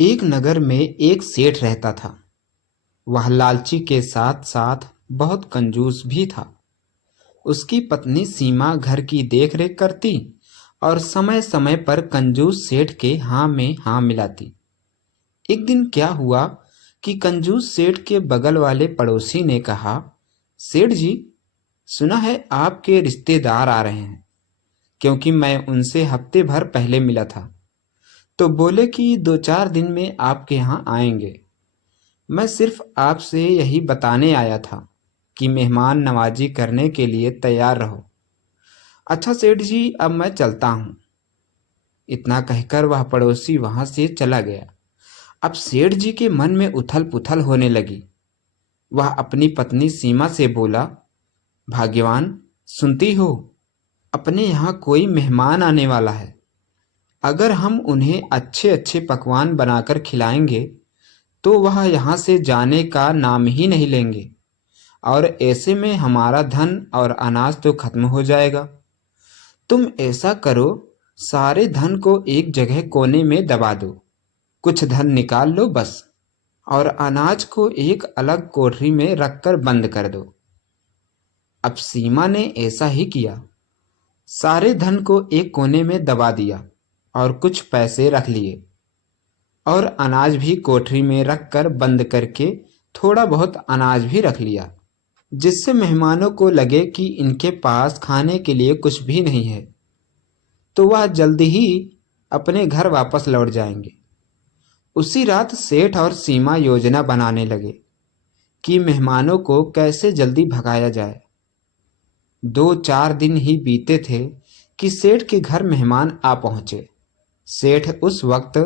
एक नगर में एक सेठ रहता था। वह लालची के साथ साथ बहुत कंजूस भी था। उसकी पत्नी सीमा घर की देखरेख करती और समय समय पर कंजूस सेठ के हाँ में हाँ मिलाती। एक दिन क्या हुआ कि कंजूस सेठ के बगल वाले पड़ोसी ने कहा, सेठ जी, सुना है आपके रिश्तेदार आ रहे हैं। क्योंकि मैं उनसे हफ्ते भर पहले मिला था, तो बोले कि 2-4 दिन में आपके यहाँ आएंगे। मैं सिर्फ आपसे यही बताने आया था कि मेहमान नवाजी करने के लिए तैयार रहो। अच्छा सेठ जी, अब मैं चलता हूँ। इतना कहकर वह पड़ोसी वहां से चला गया। अब सेठ जी के मन में उथल पुथल होने लगी। वह अपनी पत्नी सीमा से बोला, भाग्यवान, सुनती हो, अपने यहाँ कोई मेहमान आने वाला है। अगर हम उन्हें अच्छे अच्छे पकवान बनाकर खिलाएंगे तो वह यहाँ से जाने का नाम ही नहीं लेंगे, और ऐसे में हमारा धन और अनाज तो खत्म हो जाएगा। तुम ऐसा करो, सारे धन को एक जगह कोने में दबा दो, कुछ धन निकाल लो बस, और अनाज को एक अलग कोठरी में रखकर बंद कर दो। अब सीमा ने ऐसा ही किया। सारे धन को एक कोने में दबा दिया और कुछ पैसे रख लिए, और अनाज भी कोठरी में रखकर बंद करके थोड़ा बहुत अनाज भी रख लिया, जिससे मेहमानों को लगे कि इनके पास खाने के लिए कुछ भी नहीं है, तो वह जल्दी ही अपने घर वापस लौट जाएंगे। उसी रात सेठ और सीमा योजना बनाने लगे कि मेहमानों को कैसे जल्दी भगाया जाए। 2-4 दिन ही बीते थे कि सेठ के घर मेहमान आ पहुंचे। सेठ उस वक्त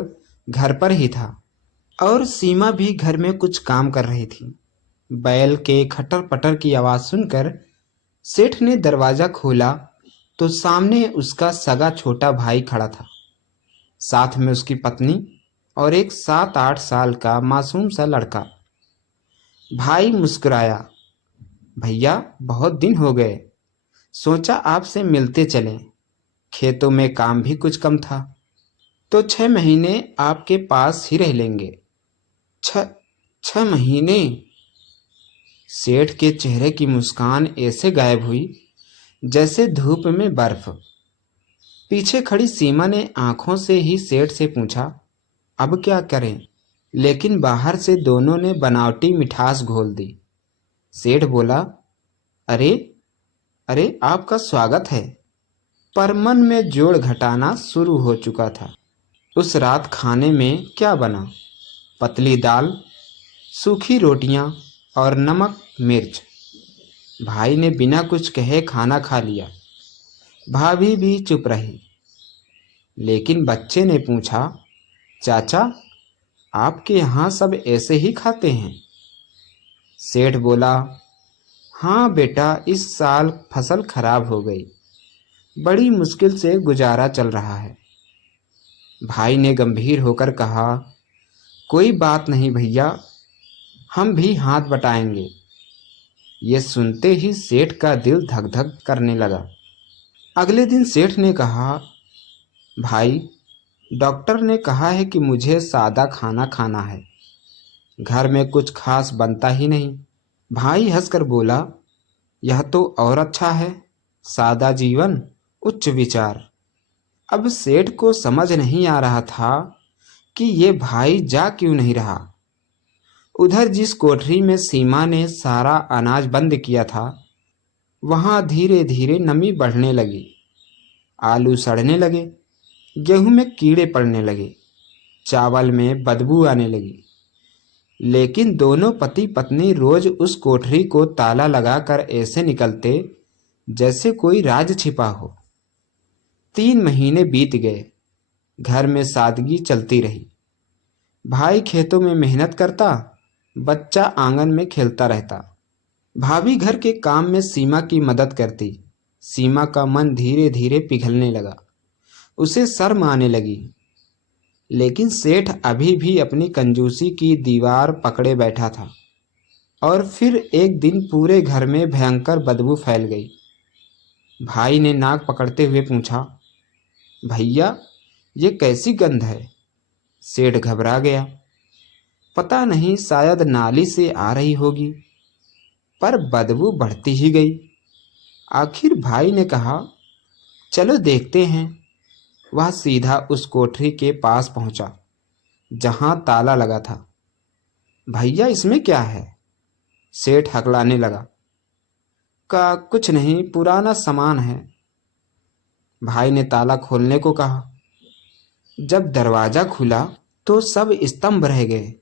घर पर ही था और सीमा भी घर में कुछ काम कर रही थी। बैल के खटर पटर की आवाज सुनकर सेठ ने दरवाजा खोला तो सामने उसका सगा छोटा भाई खड़ा था, साथ में उसकी पत्नी और एक 7-8 साल का मासूम सा लड़का। भाई मुस्कुराया, भैया बहुत दिन हो गए, सोचा आपसे मिलते चलें। खेतों में काम भी कुछ कम था, तो 6 महीने आपके पास ही रह लेंगे। 6 महीने? सेठ के चेहरे की मुस्कान ऐसे गायब हुई जैसे धूप में बर्फ। पीछे खड़ी सीमा ने आंखों से ही सेठ से पूछा, अब क्या करें? लेकिन बाहर से दोनों ने बनावटी मिठास घोल दी। सेठ बोला, अरे अरे, आपका स्वागत है। पर मन में जोड़ घटाना शुरू हो चुका था। उस रात खाने में क्या बना? पतली दाल, सूखी रोटियां और नमक मिर्च। भाई ने बिना कुछ कहे खाना खा लिया। भाभी भी चुप रही। लेकिन बच्चे ने पूछा, चाचा, आपके यहाँ सब ऐसे ही खाते हैं? सेठ बोला, हाँ बेटा, इस साल फसल खराब हो गई, बड़ी मुश्किल से गुजारा चल रहा है। भाई ने गंभीर होकर कहा, कोई बात नहीं भैया, हम भी हाथ बटाएंगे। ये सुनते ही सेठ का दिल धक धक करने लगा। अगले दिन सेठ ने कहा, भाई, डॉक्टर ने कहा है कि मुझे सादा खाना खाना है, घर में कुछ खास बनता ही नहीं। भाई हंसकर बोला, यह तो और अच्छा है, सादा जीवन उच्च विचार। अब सेठ को समझ नहीं आ रहा था कि ये भाई जा क्यों नहीं रहा। उधर जिस कोठरी में सीमा ने सारा अनाज बंद किया था, वहां धीरे धीरे नमी बढ़ने लगी। आलू सड़ने लगे, गेहूं में कीड़े पड़ने लगे, चावल में बदबू आने लगी। लेकिन दोनों पति पत्नी रोज उस कोठरी को ताला लगाकर ऐसे निकलते जैसे कोई राज छिपा हो। 3 महीने बीत गए। घर में सादगी चलती रही। भाई खेतों में मेहनत करता, बच्चा आंगन में खेलता रहता। भाभी घर के काम में सीमा की मदद करती। सीमा का मन धीरे धीरे पिघलने लगा, उसे शर्म आने लगी। लेकिन सेठ अभी भी अपनी कंजूसी की दीवार पकड़े बैठा था। और फिर एक दिन पूरे घर में भयंकर बदबू फैल गई। भाई ने नाक पकड़ते हुए पूछा, भैया, ये कैसी गंध है? सेठ घबरा गया। पता नहीं, शायद नाली से आ रही होगी, पर बदबू बढ़ती ही गई। आखिर भाई ने कहा, चलो देखते हैं। वह सीधा उस कोठरी के पास पहुंचा जहां ताला लगा था। भैया, इसमें क्या है? सेठ हकलाने लगा। का कुछ नहीं, पुराना सामान है। भाई ने ताला खोलने को कहा। जब दरवाजा खुला तो सब स्तंभ रह गए।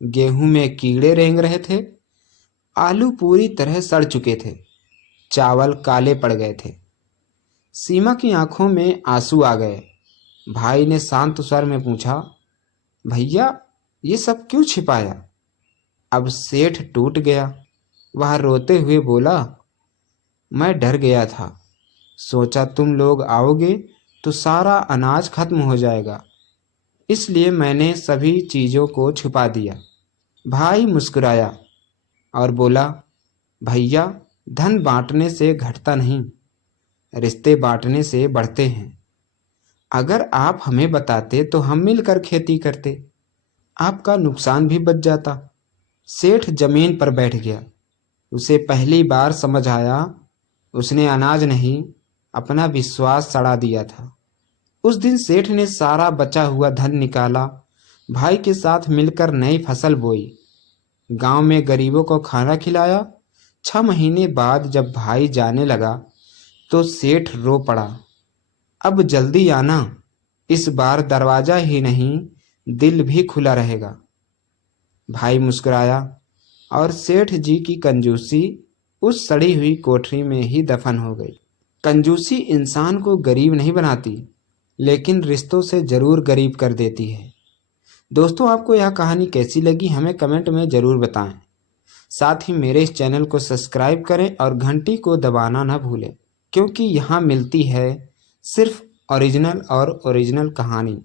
गेहूं में कीड़े रेंग रहे थे, आलू पूरी तरह सड़ चुके थे, चावल काले पड़ गए थे। सीमा की आंखों में आंसू आ गए। भाई ने शांत स्वर में पूछा, भैया, ये सब क्यों छिपाया? अब सेठ टूट गया। वह रोते हुए बोला, मैं डर गया था। सोचा तुम लोग आओगे तो सारा अनाज खत्म हो जाएगा, इसलिए मैंने सभी चीज़ों को छुपा दिया। भाई मुस्कुराया और बोला, भैया, धन बांटने से घटता नहीं, रिश्ते बांटने से बढ़ते हैं। अगर आप हमें बताते तो हम मिलकर खेती करते, आपका नुकसान भी बच जाता। सेठ जमीन पर बैठ गया। उसे पहली बार समझ आया, उसने अनाज नहीं, अपना विश्वास सड़ा दिया था। उस दिन सेठ ने सारा बचा हुआ धन निकाला, भाई के साथ मिलकर नई फसल बोई, गांव में गरीबों को खाना खिलाया। 6 महीने बाद जब भाई जाने लगा तो सेठ रो पड़ा, अब जल्दी आना, इस बार दरवाजा ही नहीं, दिल भी खुला रहेगा। भाई मुस्कुराया और सेठ जी की कंजूसी उस सड़ी हुई कोठरी में ही दफन हो गई। कंजूसी इंसान को गरीब नहीं बनाती, लेकिन रिश्तों से जरूर गरीब कर देती है। दोस्तों, आपको यह कहानी कैसी लगी हमें कमेंट में ज़रूर बताएं। साथ ही मेरे इस चैनल को सब्सक्राइब करें और घंटी को दबाना ना भूलें, क्योंकि यहाँ मिलती है सिर्फ ओरिजिनल और ओरिजिनल कहानी।